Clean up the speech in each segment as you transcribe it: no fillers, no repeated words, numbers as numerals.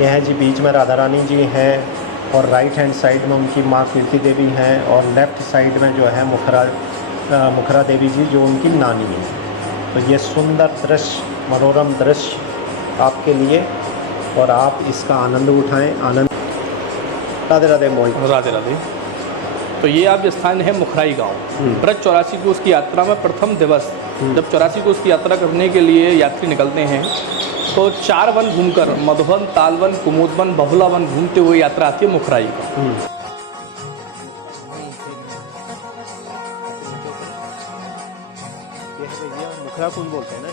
यह है जी, बीच में राधा रानी जी हैं और राइट हैंड साइड में उनकी माँ कीर्ति देवी हैं और लेफ़्ट साइड में जो है मुखरा देवी जी जो उनकी नानी है। तो ये सुंदर दृश्य, मनोरम दृश्य आपके लिए, और आप इसका आनंद उठाएं। आनंद। राधे राधे मोहित। राधे राधे। तो ये आप स्थान है मुखराई गांव। ब्रज 84 कोस की यात्रा में प्रथम दिवस जब 84 कोस की यात्रा करने के लिए यात्री निकलते हैं तो 4 वन घूमकर मधुवन, तालवन, कुमुदवन, बहुला वन घूमते हुए यात्रा आती है मुखराई का। मुखरा कुंज बोलते हैं ना।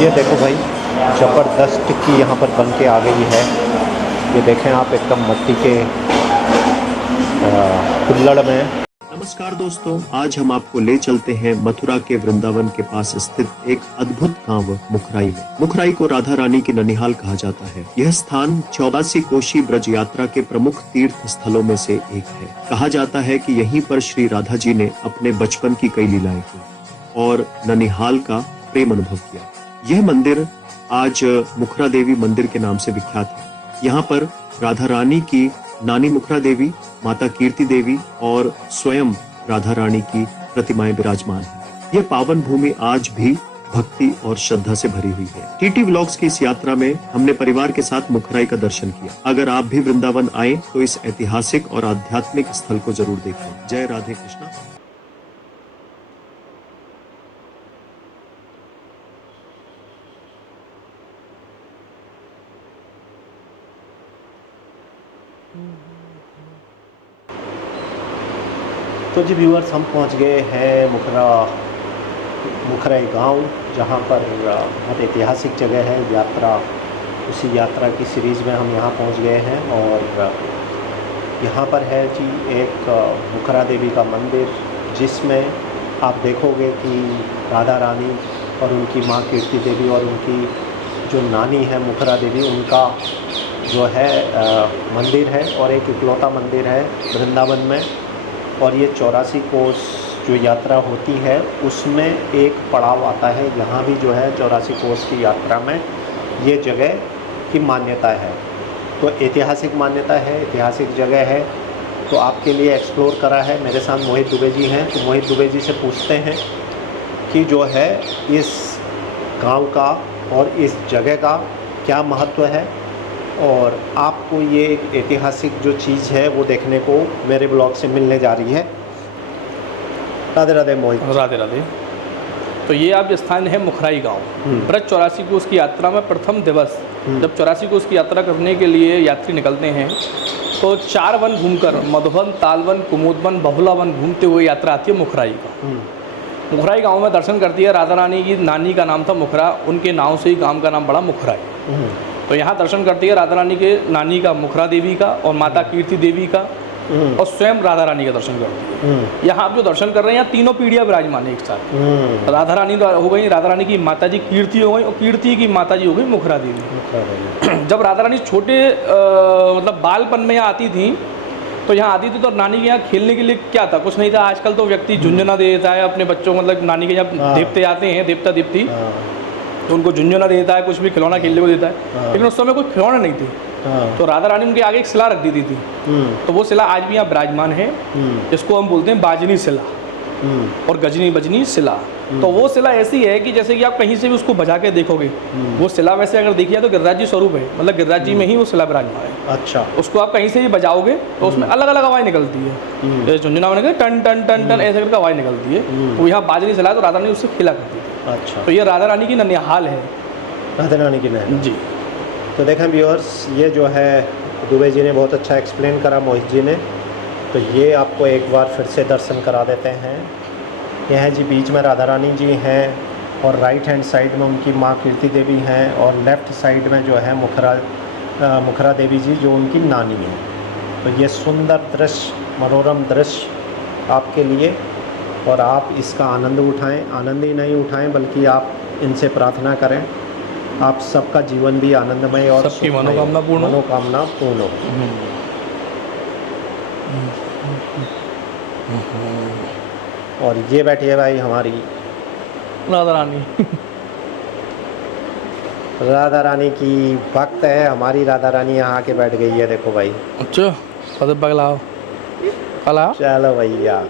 ये देखो भाई, ज़बरदस्त की यहाँ पर बन के आ गई है। ये देखें आप, एकदम मिट्टी के कुल्लड़ में। नमस्कार दोस्तों, आज हम आपको ले चलते हैं मथुरा के वृंदावन के पास स्थित एक अद्भुत गांव मुखराई में। मुखराई को राधा रानी की ननिहाल कहा जाता है। यह स्थान 84 कोशी ब्रज यात्रा के प्रमुख तीर्थ स्थलों में से एक है। कहा जाता है कि यहीं पर श्री राधा जी ने अपने बचपन की कई लीलाएं की और ननिहाल का प्रेम अनुभव किया। यह मंदिर आज मुखरा देवी मंदिर के नाम से विख्यात है। यहाँ पर राधा रानी की नानी मुखरा देवी, माता कीर्ति देवी और स्वयं राधा रानी की प्रतिमाएं विराजमान हैं। यह पावन भूमि आज भी भक्ति और श्रद्धा से भरी हुई है। टीटी व्लॉग्स की इस यात्रा में हमने परिवार के साथ मुखराई का दर्शन किया। अगर आप भी वृंदावन आए तो इस ऐतिहासिक और आध्यात्मिक स्थल को जरूर देखें। जय राधे कृष्णा। तो जी व्यूअर्स, हम पहुंच गए हैं मुखराई गांव, जहां पर बहुत ऐतिहासिक जगह है। उसी यात्रा की सीरीज़ में हम यहाँ पहुंच गए हैं और यहाँ पर है जी एक मुखरा देवी का मंदिर, जिसमें आप देखोगे कि राधा रानी और उनकी माँ कीर्ति देवी और उनकी जो नानी है मुखरा देवी, उनका जो है मंदिर है और एक इकलौता मंदिर है वृंदावन में। और ये 84 कोस जो यात्रा होती है उसमें एक पड़ाव आता है। यहाँ भी जो है 84 कोस की यात्रा में ये जगह की मान्यता है। तो ऐतिहासिक मान्यता है, ऐतिहासिक जगह है। तो आपके लिए एक्सप्लोर करा है। मेरे साथ मोहित दुबे जी हैं, तो मोहित दुबे जी से पूछते हैं कि जो है इस गांव का और इस जगह का क्या महत्व है, और आपको ये ऐतिहासिक जो चीज़ है वो देखने को मेरे ब्लॉग से मिलने जा रही है। राधे राधे मोहित। राधे राधे। तो ये आप स्थान है मुखराई गांव। ब्रज 84 कोस की यात्रा में प्रथम दिवस जब 84 कोस की यात्रा करने के लिए यात्री निकलते हैं तो 4 वन घूमकर मधुवन, तालवन, कुमुदवन, बहुला वन घूमते हुए यात्रा आती है मुखराई का। मुखराई गांव में दर्शन करती है। राधा रानी की नानी का नाम था मुखरा, उनके नाम से ही गांव का नाम पड़ा मुखराई। तो यहाँ दर्शन करती है राधा रानी के नानी का मुखरा देवी का और माता कीर्ति देवी का और स्वयं राधा रानी का दर्शन करती है। यहाँ आप जो दर्शन कर रहे हैं, यहाँ तीनों पीढ़ियाँ विराजमान है एक साथ। राधा रानी हो गई, राधा रानी की माता जी कीर्ति हो गई और कीर्ति की माता जी हो गई मुखरा देवी। जब राधा रानी छोटे मतलब बालपन में यहाँ आती थी तो यहाँ आती थी तो नानी के यहाँ खेलने के लिए क्या था, कुछ नहीं था। आजकल तो व्यक्ति झुंझुना दे देता है अपने बच्चों को, मतलब नानी के यहाँ देवते आते हैं, देवता देवती, तो उनको झुंझुना देता है, कुछ भी खिलौना खेलने को देता है। लेकिन उस समय कोई खिलौना नहीं थे। तो राधा रानी उनके आगे एक शिला रख दी थी। तो वो शिला आज भी यहाँ विराजमान है, जिसको हम बोलते हैं बाजनी शिला और गजनी बजनी शिला। तो वो शिला ऐसी है कि जैसे कि आप कहीं से भी उसको बजा के देखोगे, वो शिला वैसे अगर देखिए तो गिरिराज जी स्वरूप है, मतलब गिरिराज जी में ही वो शिला विराजमान है। अच्छा। उसको आप कहीं से भी बजाओगे तो उसमें अलग अलग आवाज़ निकलती है। जैसे झुंझुना में टन टन टन टन ऐसे करके आवाज़ निकलती है। तो यहाँ बाजनी शिला, तो राधा रानी उससे खेला करती थी। अच्छा। तो ये राधा रानी की ननिहाल है। राधा रानी की ननिहाल जी। तो देखें व्यूअर्स, ये जो है दुबे जी ने बहुत अच्छा एक्सप्लेन करा, मोहित जी ने। तो ये आपको एक बार फिर से दर्शन करा देते हैं। यह है जी, बीच में राधा रानी जी हैं और राइट हैंड साइड में उनकी माँ कीर्ति देवी हैं और लेफ़्ट साइड में जो है मुखरा देवी जी जो उनकी नानी है। तो ये सुंदर दृश्य, मनोरम दृश्य आपके लिए, और आप इसका आनंद उठाएं। आनंद ही नहीं उठाएं बल्कि आप इनसे प्रार्थना करें, आप सबका जीवन भी आनंदमय और सबकी मनोकामना पूर्ण हो। और ये बैठी है भाई हमारी राधा रानी। राधा रानी की भक्त है, हमारी राधा रानी यहाँ आके बैठ गई है, देखो भाई। अच्छा कद बगलाओ कला चलो भैया।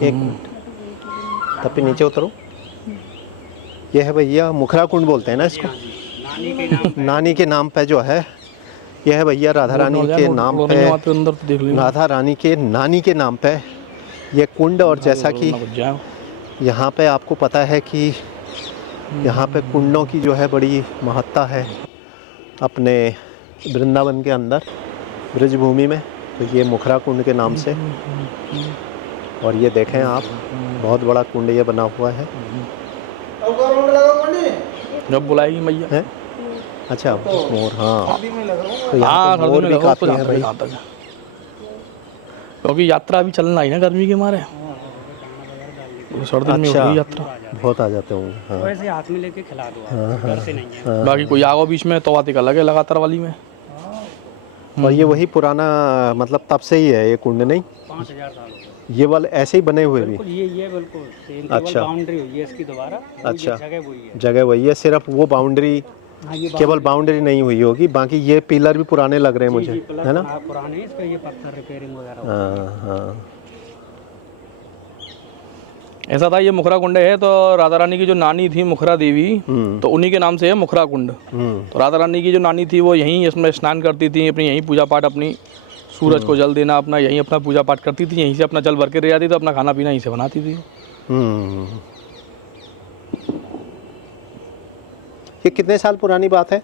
एक मिनट, तब पे नीचे उतरो। ये है भैया मुखरा कुंड बोलते हैं ना इसको, नानी के नाम पे जो है। यह है भैया राधा रानी के नाम पे, राधा रानी के नानी के नाम पे ये कुंड। और जैसा कि यहाँ पे आपको पता है कि यहाँ पे कुंडों की जो है बड़ी महत्ता है अपने वृंदावन के अंदर, ब्रज भूमि में। तो ये मुखरा कुंड के नाम से, और ये देखें आप, बहुत बड़ा कुंड ये बना हुआ है। जब बुलाएगी मैया है? अच्छा मोर, हाँ तो यहाँ पे मोर भी काफी है भाई, क्योंकि यात्रा अभी चलना ही ना गर्मी के मारे, सर्दी में होगी यात्रा, बहुत आ जाते होंगे। हाँ। वैसे हाथ में लेके खिला दो, घर से नहीं है। बाकी कोई आगो बीच में तो बात अलग है लगातार वाली में। और ये वही पुराना, मतलब तब से ही है ये कुंड, नहीं 5000 साल ये वाले ऐसे ही बने हुए भी। ये बिल्कुल सेम, अच्छा बाउंड्री हुई है इसकी दोबारा। अच्छा जगह वही है, जगह वही है, सिर्फ वो बाउंड्री, केवल बाउंड्री नहीं हुई होगी, बाकी ये पिलर भी पुराने लग रहे हैं मुझे, है ना? पुराने इस पे ये पत्थर रिपेयरिंग वगैरह। हाँ। ऐसा था, ये मुखरा कुंड है तो राधा रानी की जो नानी थी मुखरा देवी, तो उन्हीं के नाम से है मुखरा कुंड। तो राधा रानी की जो नानी थी वो यहीं इसमें स्नान करती थी, अपनी यहीं पूजा पाठ, अपनी सूरज को जल देना, अपना यहीं अपना पूजा पाठ करती थी, यहीं से अपना जल भर के रह जाती, तो अपना खाना पीना यहीं से बनाती थी। ये कितने साल पुरानी बात है?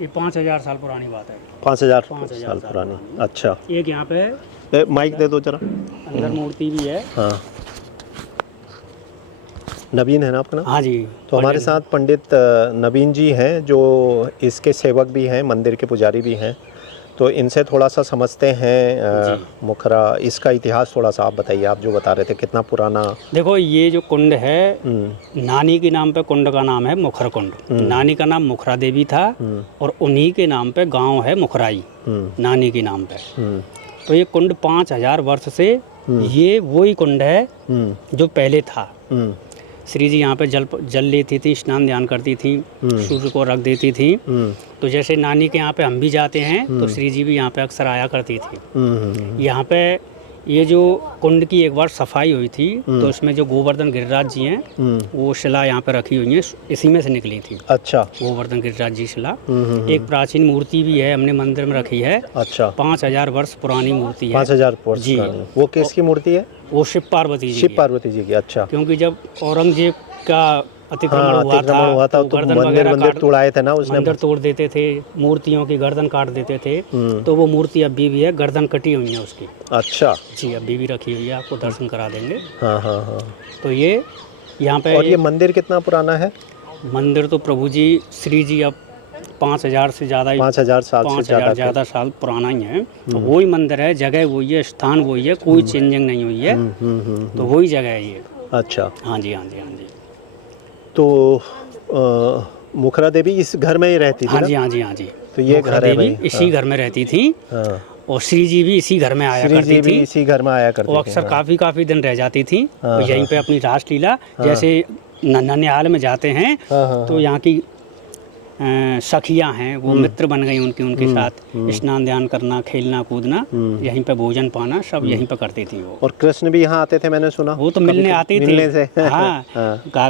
ये 5000 साल पुरानी बात है। 5000 साल पुरानी। अच्छा, एक यहाँ पे माइक दे दो जरा, अंदर मूर्ति भी है। हाँ, नवीन है ना आपका नाम? हाँ जी। तो हमारे साथ पंडित नवीन जी हैं, जो इसके सेवक भी हैं, मंदिर के पुजारी भी हैं। तो इनसे थोड़ा सा समझते हैं मुखरा, इसका इतिहास थोड़ा सा आप बताइए। आप जो बता रहे थे कितना पुराना। देखो ये जो कुंड है, नानी के नाम पे कुंड का नाम है मुखर कुंड। नानी का नाम मुखरा देवी था और उन्हीं के नाम पे गांव है मुखराई, नानी के नाम पे। तो ये कुंड 5000 वर्ष से ये वही कुंड है जो पहले था। श्री जी यहाँ पे जल लेती थी, स्नान ध्यान करती थी, सूर्य को रख देती थी। तो जैसे नानी के यहाँ पे हम भी जाते हैं तो श्री जी भी यहाँ पे अक्सर आया करती थी। यहाँ पे ये जो कुंड की एक बार सफाई हुई थी, तो इसमें जो गोवर्धन गिरिराज जी हैं वो शिला यहाँ पे रखी हुई है, इसी में से निकली थी। अच्छा, गोवर्धन गिरिराज जी शिला। एक प्राचीन मूर्ति भी है, हमने मंदिर में रखी है। अच्छा, 5000 वर्ष पुरानी मूर्ति है। 5000 वर्ष जी। वो किसकी मूर्ति है? वो शिव पार्वती जी। शिव पार्वती जी की। अच्छा, क्योंकि जब औरंगजेब का अतिक्रमण हुआ था तो गर्दन वगैरह तोड़ाए थे ना उसने, मंदिर तोड़ देते थे, मूर्तियों की गर्दन काट देते थे। तो वो मूर्ति अभी भी है, गर्दन कटी हुई है उसकी। अच्छा जी, अभी भी रखी हुई है, आपको दर्शन करा देंगे। हाँ हाँ हाँ। तो ये यहाँ पे। और ये मंदिर कितना पुराना है? मंदिर तो प्रभु जी, श्री जी अब 5000 से ज़्यादा, 5000 साल से ज़्यादा साल पुराना ही है। तो वही मंदिर है, जगह वही है, स्थान वही है, कोई चेंजिंग नहीं हुई है। तो वही जगह है ये। अच्छा, हाँ जी हाँ जी हाँ जी। तो मुखरा देवी इस घर में ही रहती थी? हाँ जी हाँ जी हाँ जी। तो ये घर है, इसी घर में रहती थी। और श्री जी भी इसी घर में आया करती थी। इसी घर में आया करती थी। वो अक्सर काफ़ी दिन रह जाती थी। और यहीं पे अपनी रास लीला, जैसे ननिहाल में जाते हैं तो यहाँ की सखियाँ हैं, वो मित्र बन गई उनके साथ स्नान ध्यान करना, खेलना कूदना, यहीं पे भोजन पाना सब यहीं पे करती थी वो। और कृष्ण भी यहाँ आते थे, मैंने सुना। वो तो मिलने आते थे, मिलने से। हाँ,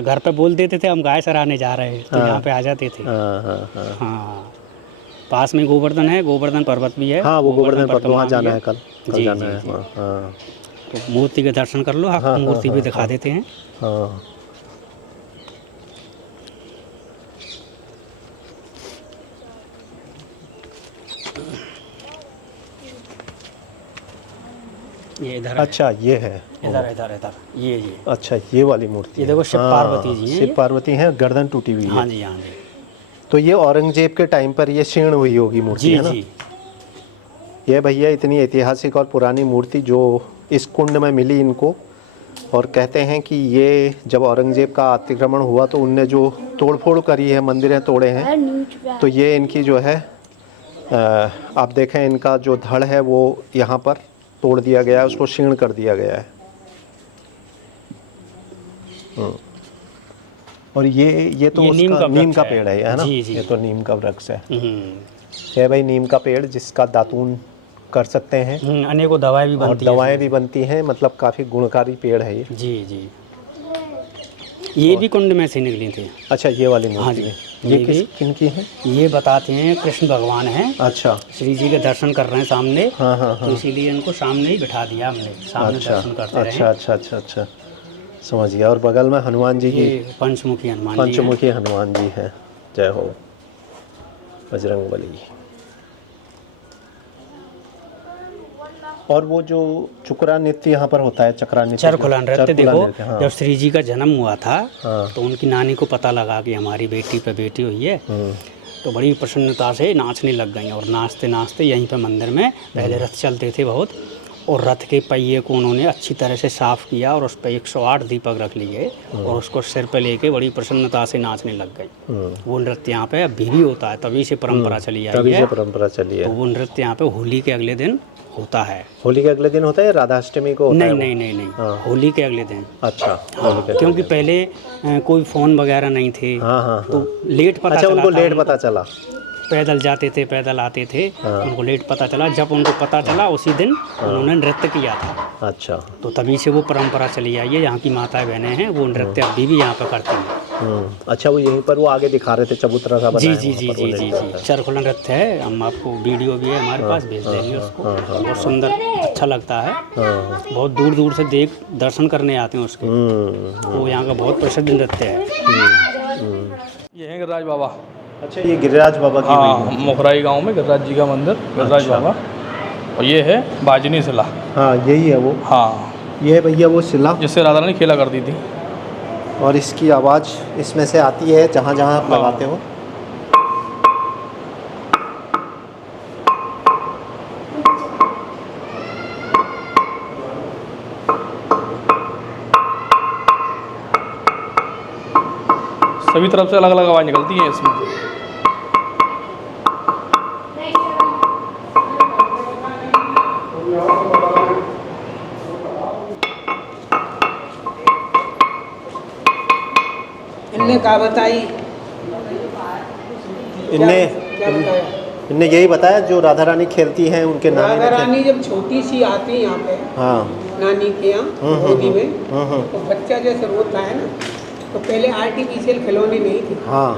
घर पे बोल देते थे हम गाय चराने जा रहे हैं, तो यहाँ पे आ जाते थे। हाँ, पास में गोवर्धन है, गोवर्धन पर्वत भी है। हाँ, वो गोवर्धन पर्वत, वहाँ जाना है, कल जाना है। तो मूर्ति के दर्शन कर लो, आपको मूर्ति भी दिखा देते हैं। ये इधर। अच्छा, ये है इधर ये। अच्छा, ये वाली मूर्ति। ये देखो शिव पार्वती जी हैं। शिव पार्वती हैं, गर्दन टूटी हुई है। हाँ जी हाँ जी। तो ये औरंगजेब के टाइम पर ये क्षीण हुई होगी मूर्ति, है ना? ये भैया इतनी ऐतिहासिक और पुरानी मूर्ति जो इस कुंड में मिली इनको, और कहते हैं कि ये जब औरंगजेब का अतिक्रमण हुआ तो उनने जो तोड़फोड़ करी है, मंदिरें तोड़े हैं, तो ये इनकी जो है आप देखें इनका जो धड़ है वो यहाँ पर तोड़ दिया गया है, उसको क्षीण कर दिया गया है। और ये तो उसका नीम का पेड़ है ना? जी, जी। ये तो नीम का वृक्ष है। ये भाई नीम का पेड़ जिसका दातून कर सकते हैं, अनेकों दवाएं भी बनती हैं, दवाएं भी बनती हैं, मतलब काफ़ी गुणकारी पेड़ है ये। जी जी। ये भी कुंड में से निकली थी। अच्छा, ये वाली मूर्ति? हाँ जी। ये किनकी है? ये बताते हैं कृष्ण भगवान हैं। अच्छा। श्री जी के दर्शन कर रहे हैं सामने। हाँ हाँ हाँ। तो इसीलिए इनको सामने ही बैठा दिया हमने, सामने दर्शन करते रहे। अच्छा अच्छा अच्छा अच्छा, समझ गया। और बगल में हनुमान जी की, पंचमुखी हनुमान, पंचमुखी हनुमान जी हैं। जय हो बजरंग बली। और वो जो चुकरा नृत्य यहाँ पर होता है, चक्रा नृत्य, चरखुला नृत्य, देखो हाँ। जब श्री जी का जन्म हुआ था हाँ। तो उनकी नानी को पता लगा कि हमारी बेटी पे बेटी हुई है, तो बड़ी प्रसन्नता से नाचने लग गई। और नाचते नाचते यहीं पे मंदिर में पहले रथ चलते थे बहुत, और रथ के पहिए को उन्होंने अच्छी तरह से साफ़ किया और उस पर 108 दीपक रख लिए और उसको सिर पे लेके बड़ी प्रसन्नता से नाचने लग गई। वो नृत्य यहाँ पे अभी भी होता है, तभी से परंपरा चली आई है। तभी से परंपरा चली है। तो वो नृत्य यहाँ पे होली के अगले दिन होता है। होली के अगले दिन होता है या राधाष्टमी को होता नहीं है? नहीं नहीं नहीं, हाँ। होली के अगले दिन। अच्छा। क्योंकि पहले कोई फ़ोन वगैरह नहीं थे। हाँ हाँ। तो लेट पता अच्छा, चला उनको था, लेट पता चला। पैदल जाते थे, पैदल आते थे। हाँ। उनको लेट पता चला, जब उनको पता चला उसी दिन उन्होंने नृत्य किया था। अच्छा। तो तभी से वो परंपरा चली आई है। यहाँ की माताएं बहनें हैं वो नृत्य अभी भी यहाँ पर करती हैं। अच्छा, वो यहीं पर वो आगे दिखा रहे थे, चबूतरा सा बनाया। जी जी जी जी जी जी, चरखुला नृत्य है। हम आपको वीडियो भी है हमारे पास, भेज देंगे उसको। बहुत सुंदर, अच्छा लगता है। बहुत दूर दूर से दर्शन करने आते हैं उसके। वो यहाँ का बहुत प्रसिद्ध नृत्य है। ये है गिरिराज बाबा। अच्छा, ये गिरिराज बाबा की? हाँ, मुखराई गांव में गिरिराज जी का मंदिर, गिरिराज बाबा। और ये है बाजनी शिला। हाँ, यही है वो। हाँ, ये है भैया वो शिला जिससे राधा रानी खेला करती थी। और इसकी आवाज़ इसमें से आती है जहाँ जहाँ आप लगाते हो। सभी तरफ से अलग अलग आवाज़ निकलती है इसमें। इनने क्या बताई? इनने यही बताया जो राधा रानी खेलती हैं उनके नानी। राधा रानी जब छोटी सी आती है यहाँ पे, हाँ, नानी के यहाँ गोदी में, तो बच्चा जैसे रोता है ना, तो पहले आर्टिफिशियल खिलौने नहीं थे। हाँ।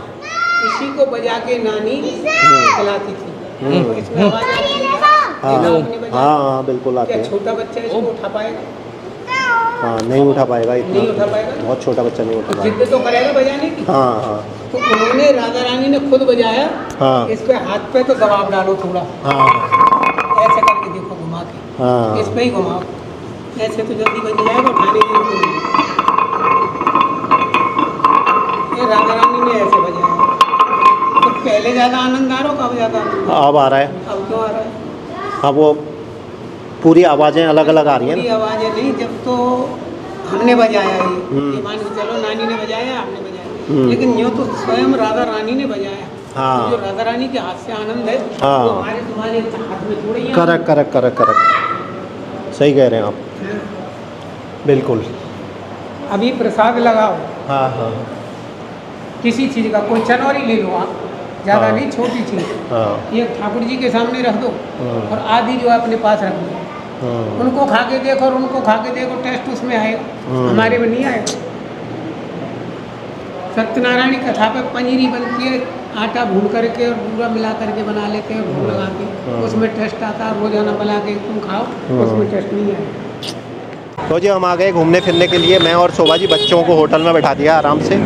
इसी को बजा के नानी खिलाती थी। तो इसमें आवाज आती है। हाँ हाँ, बिल्कुल आती क्या है। छोटा बच्चा इसको उठा पाएगा? हाँ, नहीं उठा पाएगा इतना। नहीं उठा पाएगा। बहुत छोटा बच्चा नहीं उठा तो पाएगा। जिद तो करेगा बजाने की। हाँ हाँ तो उन्होंने, राधा रानी ने खुद बजाया। हाँ। इस पे हाथ पे तो दबाव डालो थोड़ा, हाँ ऐसे करके देखो घुमा के। हाँ। इस पे ही घुमाओ, ऐसे तो जल्दी बज जाएगा, उठाने की जरूरत नहीं। ये राधा रानी ने ऐसे बजाया। तो पहले ज़्यादा आनंद आ रहा हो, कब ज़्यादा आनंद? अब आ रहा है। अब क्यों आ रहा है? हाँ, वो पूरी आवाज़ें अलग अलग आ रही हैं पूरी ना। आवाज़ें नहीं, जब तो हमने बजाया ये मान के चलो, नानी ने बजाया, हमने बजाया, लेकिन यूँ तो स्वयं राधा रानी ने बजाया। हाँ। तो जो राधा रानी के हाथ से आनंद है, हाँ। वो हमारे तुम्हारे हाथ में थोड़ी है। करेक्ट करेक्ट करेक्ट करेक्ट, सही कह रहे हैं आप, बिल्कुल। अभी प्रसाद लगाओ हाँ हाँ किसी चीज़ का, कोई चनौरी ले लो आप, ज़्यादा हाँ। नहीं, छोटी चीज़, हाँ ये ठाकुर जी के सामने रख दो और आधी जो है अपने पास रख दो। हाँ। उनको खा के देखो और उनको खा के देखो, टेस्ट उसमें आएगा, हमारे में नहीं आएगा। सत्यनारायण की कथा पे पंजीरी बनती है, आटा भून करके और पूरा मिला करके बना लेते हैं, भून लगा के, उसमें टेस्ट आता है। रोजाना बना के तुम खाओ, उसमें टेस्ट नहीं आएगा। तो जी हम आ गए घूमने फिरने के लिए। मैं और शोभा जी बच्चों को होटल में बैठा दिया आराम से,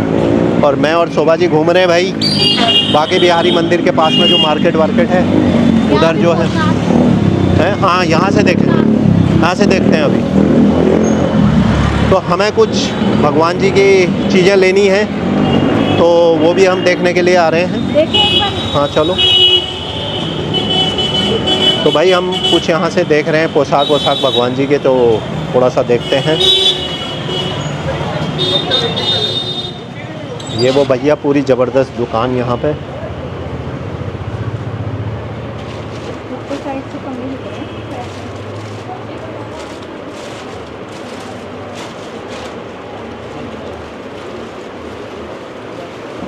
और मैं और शोभा जी घूम रहे हैं भाई बांके बिहारी मंदिर के पास में जो मार्केट वार्केट है उधर जो है। हाँ, यहाँ से देखें, यहाँ से देखते हैं अभी। तो हमें कुछ भगवान जी की चीज़ें लेनी हैं, तो वो भी हम देखने के लिए आ रहे हैं। हाँ चलो। तो भाई हम कुछ यहाँ से देख रहे हैं पोशाक वोशाक भगवान जी के, तो थोड़ा सा देखते हैं। ये वो भैया पूरी ज़बरदस्त दुकान यहाँ पे।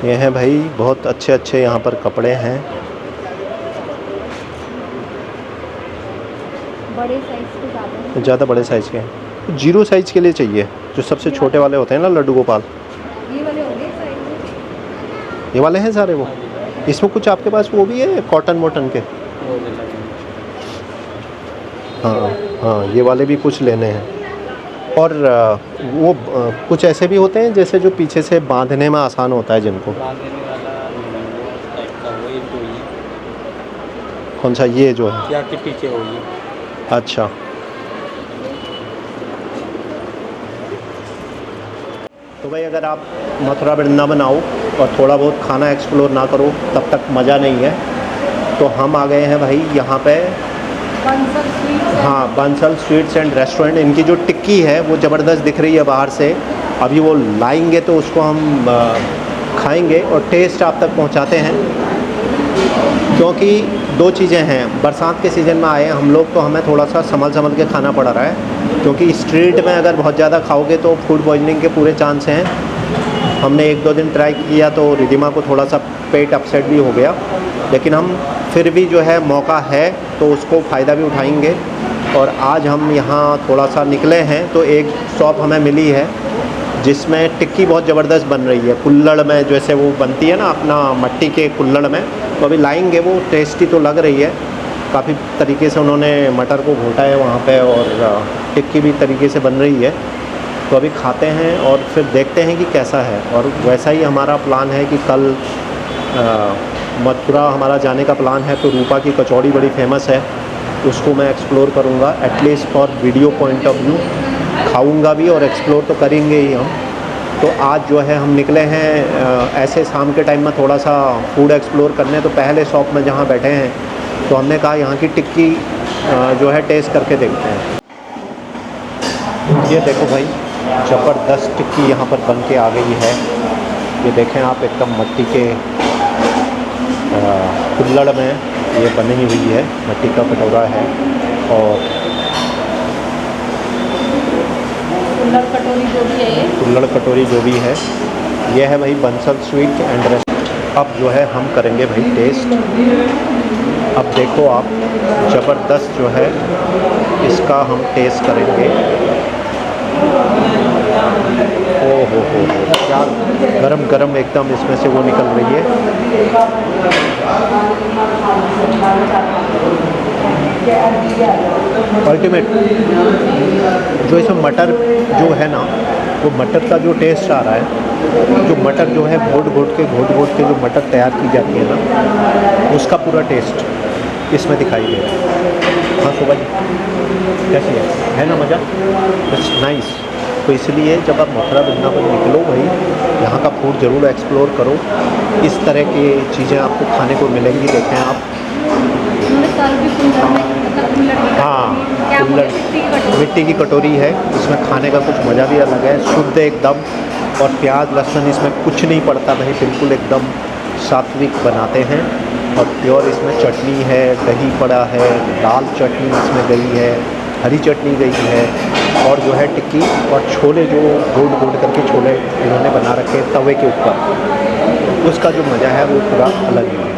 ये हैं भाई बहुत अच्छे अच्छे यहाँ पर कपड़े हैं। बड़े साइज के ज़्यादा बड़े साइज़ के हैं। 0 साइज़ के लिए चाहिए, जो सबसे छोटे वाले होते हैं ना लड्डू गोपाल, ये वाले हो गए साइज। ये वाले हैं सारे वो। इसमें कुछ आपके पास वो भी है कॉटन वॉटन के? हाँ हाँ, ये वाले भी कुछ लेने हैं। और वो कुछ ऐसे भी होते हैं जैसे जो पीछे से बांधने में आसान होता है जिनको। बांधने वाला टाइप का वही तो ये। कौन सा? ये जो है क्या के पीछे हो ये। अच्छा। तो भाई अगर आप मथुरा वृंदावन आओ और थोड़ा बहुत खाना एक्सप्लोर ना करो तब तक मज़ा नहीं है। तो हम आ गए हैं भाई यहाँ पे, हाँ, बंसल स्वीट्स एंड रेस्टोरेंट। इनकी जो टिक्की है वो ज़बरदस्त दिख रही है बाहर से। अभी वो लाएंगे तो उसको हम खाएंगे और टेस्ट आप तक पहुँचाते हैं। क्योंकि 2 चीज़ें हैं, बरसात के सीज़न में आए हम लोग तो हमें थोड़ा सा संभल के खाना पड़ रहा है, क्योंकि स्ट्रीट में अगर बहुत ज़्यादा खाओगे तो फूड पॉइजनिंग के पूरे चांस हैं। हमने 1-2 दिन ट्राई किया तो रिधिमा को थोड़ा सा पेट अपसेट भी हो गया, लेकिन हम फिर भी जो है मौका है तो उसको फ़ायदा भी उठाएंगे। और आज हम यहाँ थोड़ा सा निकले हैं तो एक शॉप हमें मिली है जिसमें टिक्की बहुत ज़बरदस्त बन रही है, कुल्हड़ में जैसे वो बनती है ना अपना मट्टी के कुल्हड़ में। तो अभी लाएंगे, वो टेस्टी तो लग रही है। काफ़ी तरीके से उन्होंने मटर को घोटा है वहाँ पे और टिक्की भी तरीके से बन रही है। तो अभी खाते हैं और फिर देखते हैं कि कैसा है। और वैसा ही हमारा प्लान है कि कल मथुरा हमारा जाने का प्लान है। तो रूपा की कचौड़ी बड़ी फेमस है, उसको मैं एक्सप्लोर करूँगा at least for video point of view. खाऊँगा भी और एक्सप्लोर तो करेंगे ही हम। तो आज जो है हम निकले हैं ऐसे शाम के टाइम में थोड़ा सा फूड एक्सप्लोर करने। तो पहले शॉप में जहाँ बैठे हैं तो हमने कहा यहाँ की टिक्की जो है टेस्ट करके देखते हैं। ये देखो भाई, ज़बरदस्त टिक्की यहाँ पर बन के आ गई है। ये देखें आप, एकदम मट्टी के कुल्हड़ में ये बनी हुई है, मट्टी का कटोरा है। और कुल्हड़ कटोरी जो भी है, ये कुल्हड़ कटोरी जो भी है, ये है भाई बंसल स्वीट एंड रेस्टोरेंट। अब जो है हम करेंगे भाई टेस्ट। अब देखो आप, ज़बरदस्त जो है इसका हम टेस्ट करेंगे। ओ हो क्या गरम गरम एकदम इसमें से वो निकल रही है। अल्टीमेट जो इसमें मटर जो है ना, वो मटर का जो टेस्ट आ रहा है, जो मटर जो है घोट घोट के जो मटर तैयार की जाती है ना, उसका पूरा टेस्ट इसमें दिखाई दे रहा है। हाँ सुबह कैसी है ना मज़ा? It's nice. तो इसलिए जब आप मथुरा वृंदावन निकलो भाई, यहाँ का फूड ज़रूर एक्सप्लोर करो। इस तरह की चीज़ें आपको खाने को मिलेंगी। देखें आप, हाँ, कुल्हड़ मिट्टी की कटोरी है, इसमें खाने का कुछ मज़ा भी अलग है, शुद्ध एकदम। और प्याज लहसुन इसमें कुछ नहीं पड़ता भाई, बिल्कुल एकदम सात्विक बनाते हैं। और प्योर इसमें चटनी है, दही पड़ा है, दाल चटनी इसमें गई है, हरी चटनी गई है, और जो है टिक्की और छोले जो गोल करके छोले इन्होंने बना रखे तवे के ऊपर, उसका जो मज़ा है वो पूरा अलग है।